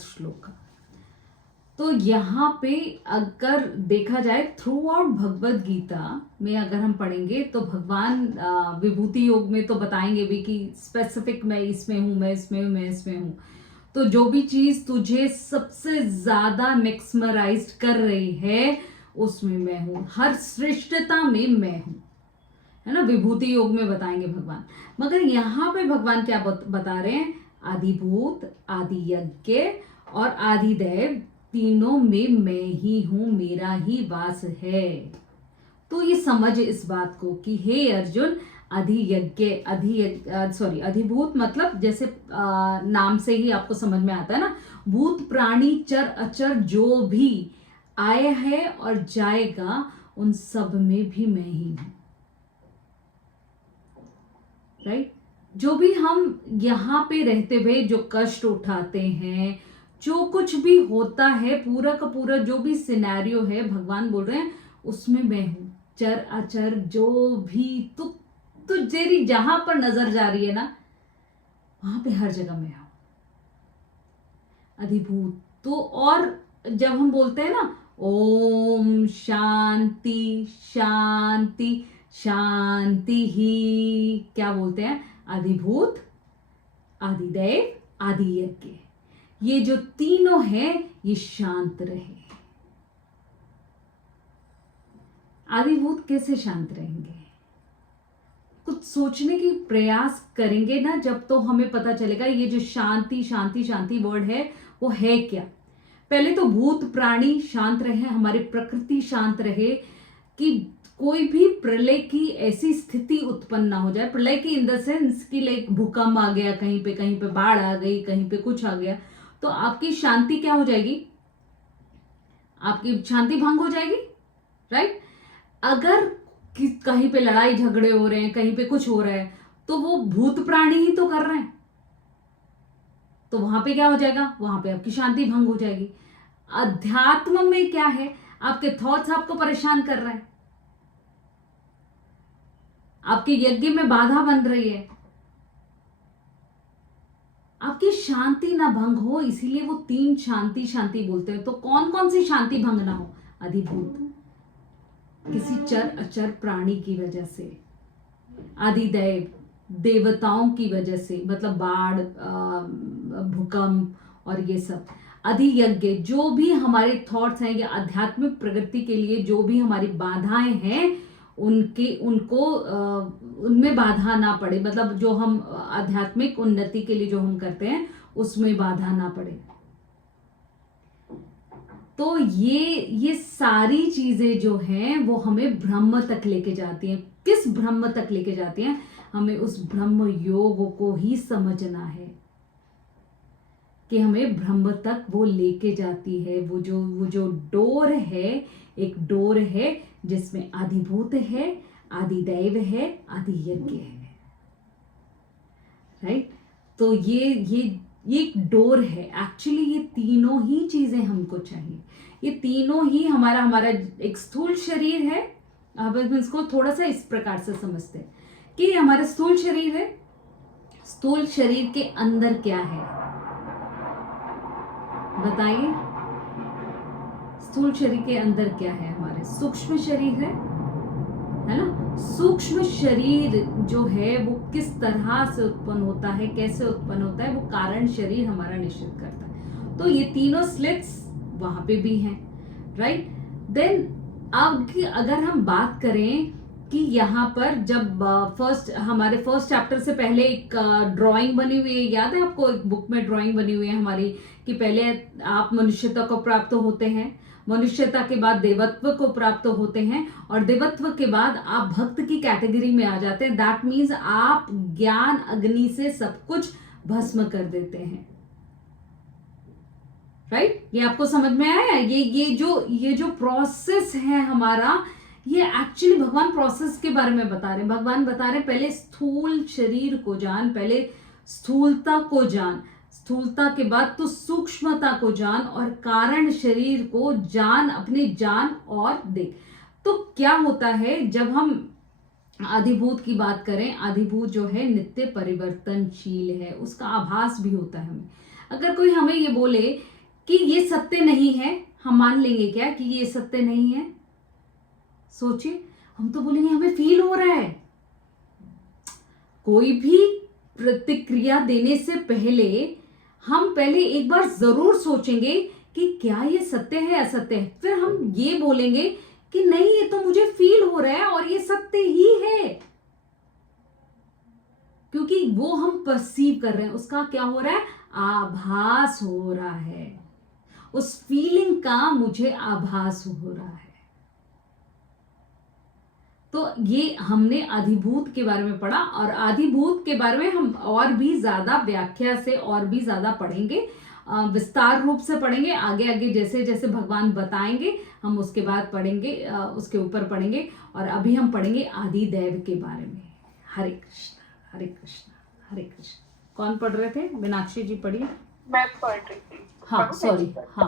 श्लोक का। तो यहाँ पे अगर देखा जाए थ्रू आउट भगवद गीता में अगर हम पढ़ेंगे तो भगवान विभूति योग में तो बताएंगे भी कि स्पेसिफिक मैं इसमें हूँ, मैं इसमें हूँ, मैं इसमें हूँ। तो जो भी चीज तुझे सबसे ज्यादा मैक्सिमराइज कर रही है उसमें मैं हूँ, हर श्रेष्ठता में मैं हूँ, है ना। विभूति योग में बताएंगे भगवान। मगर यहाँ पे भगवान क्या बता रहे हैं, आदिभूत, आदि यज्ञ और आदिदेव तीनों में मैं ही हूं, मेरा ही वास है। तो ये समझ इस बात को कि हे अर्जुन, अधियज्ञ अधिभूत मतलब जैसे नाम से ही आपको समझ में आता है ना, भूत प्राणी चर अचर जो भी आया है और जाएगा उन सब में भी मैं ही हूं, राइट। जो भी हम यहाँ पे रहते हुए जो कष्ट उठाते हैं, जो कुछ भी होता है, पूरा का पूरा जो भी सिनेरियो है, भगवान बोल रहे हैं उसमें मैं हूं, चर अचर जो भी तो तेरी जहां पर नजर जा रही है ना, वहां पे हर जगह मैं हूं, अधिभूत। तो और जब हम बोलते हैं ना ओम शांति शांति शांति ही, क्या बोलते हैं, अधिभूत, आदिदेव, आदि यज्ञ, ये जो तीनों हैं ये शांत रहे। आदिभूत कैसे शांत रहेंगे, कुछ सोचने की प्रयास करेंगे ना जब, तो हमें पता चलेगा ये जो शांति शांति शांति वर्ड है वो है क्या। पहले तो भूत प्राणी शांत रहे, हमारी प्रकृति शांत रहे, कि कोई भी प्रलय की ऐसी स्थिति उत्पन्न ना हो जाए। प्रलय की इन द सेंस कि लाइक भूकंप आ गया, कहीं पे बाढ़ आ गई, कहीं पे कुछ आ गया, तो आपकी शांति क्या हो जाएगी, आपकी शांति भंग हो जाएगी, राइट। अगर कहीं पे लड़ाई झगड़े हो रहे हैं, कहीं पे कुछ हो रहा है, तो वो भूत प्राणी ही तो कर रहे हैं, तो वहां पे क्या हो जाएगा, वहां पे आपकी शांति भंग हो जाएगी। अध्यात्म में क्या है, आपके थॉट्स आपको परेशान कर रहे हैं, आपके यज्ञ में बाधा बन रही है, आपकी शांति ना भंग हो, इसीलिए वो तीन शांति शांति बोलते हैं। तो कौन कौन सी शांति भंग ना हो, अधिभूत, किसी चर अचर प्राणी की वजह से, आदिदेव, देवताओं की वजह से, मतलब बाढ़, भूकंप और ये सब, अधियज्ञ, जो भी हमारे थॉट्स हैं या आध्यात्मिक प्रगति के लिए जो भी हमारी बाधाएं हैं, उनको उनमें बाधा ना पड़े, मतलब जो हम आध्यात्मिक उन्नति के लिए जो हम करते हैं उसमें बाधा ना पड़े। तो ये सारी चीजें जो हैं वो हमें ब्रह्म तक लेके जाती हैं। किस ब्रह्म तक लेके जाती हैं, हमें उस ब्रह्म योग को ही समझना है कि हमें ब्रह्म तक वो लेके जाती है। वो जो डोर है, एक डोर है जिसमें आदिभूत है, आदिदैव है, आदि यज्ञ है, राइट। तो ये एक डोर है एक्चुअली। ये तीनों ही चीजें हमको चाहिए, ये तीनों ही हमारा एक स्थूल शरीर है। अब इसको थोड़ा सा इस प्रकार से समझते हैं कि हमारा स्थूल शरीर है, स्थूल शरीर के अंदर क्या है बताइए, स्थूल शरीर के अंदर क्या है, हमारे सूक्ष्म शरीर है ना। सूक्ष्म शरीर जो है वो किस तरह से उत्पन्न होता है, कैसे उत्पन्न होता है, वो कारण शरीर हमारा निश्चित करता है। तो ये तीनों स्लिट्स वहां पे भी हैं, राइट। देन अब अगर हम बात करें कि यहाँ पर जब हमारे फर्स्ट चैप्टर से पहले एक ड्राइंग बनी हुई है, याद है आपको, एक बुक में ड्राइंग बनी हुई है हमारी, कि पहले आप मनुष्यता को प्राप्त होते हैं, मनुष्यता के बाद देवत्व को प्राप्त होते हैं, और देवत्व के बाद आप भक्त की कैटेगरी में आ जाते हैं। दैट मीन्स आप ज्ञान अग्नि से सब कुछ भस्म कर देते हैं, राइट। ये आपको समझ में आया है, ये जो प्रोसेस है हमारा, ये एक्चुअली भगवान प्रोसेस के बारे में बता रहे हैं। भगवान बता रहे हैं पहले स्थूल शरीर को जान, पहले स्थूलता को जान, स्थूलता के बाद तो सूक्ष्मता को जान, और कारण शरीर को जान, अपने जान और देख। तो क्या होता है जब हम आदिभूत की बात करें, आदिभूत जो है नित्य परिवर्तनशील है, उसका आभास भी होता है हमें। अगर कोई हमें ये बोले कि ये सत्य नहीं है, हम मान लेंगे क्या कि ये सत्य नहीं है? सोचिए, हम तो बोलेंगे हमें फील हो रहा है। कोई भी प्रतिक्रिया देने से पहले हम पहले एक बार जरूर सोचेंगे कि क्या ये सत्य है असत्य है, फिर हम ये बोलेंगे कि नहीं ये तो मुझे फील हो रहा है और ये सत्य ही है, क्योंकि वो हम परसीव कर रहे हैं, उसका क्या हो रहा है, आभास हो रहा है, उस फीलिंग का मुझे आभास हो रहा है। तो ये हमने अधिभूत के बारे में पढ़ा, और अधिभूत के बारे में हम और भी ज्यादा व्याख्या से और भी ज्यादा पढ़ेंगे, विस्तार रूप से पढ़ेंगे आगे आगे, जैसे जैसे भगवान बताएंगे हम उसके बाद पढ़ेंगे, उसके ऊपर पढ़ेंगे। और अभी हम पढ़ेंगे आदिदेव के बारे में। हरे कृष्ण हरे कृष्ण हरे कृष्ण। कौन पढ़ रहे थे? मीनाक्षी जी पढ़िए। मैं पढ़ रही थी। हाँ सॉरी, हाँ।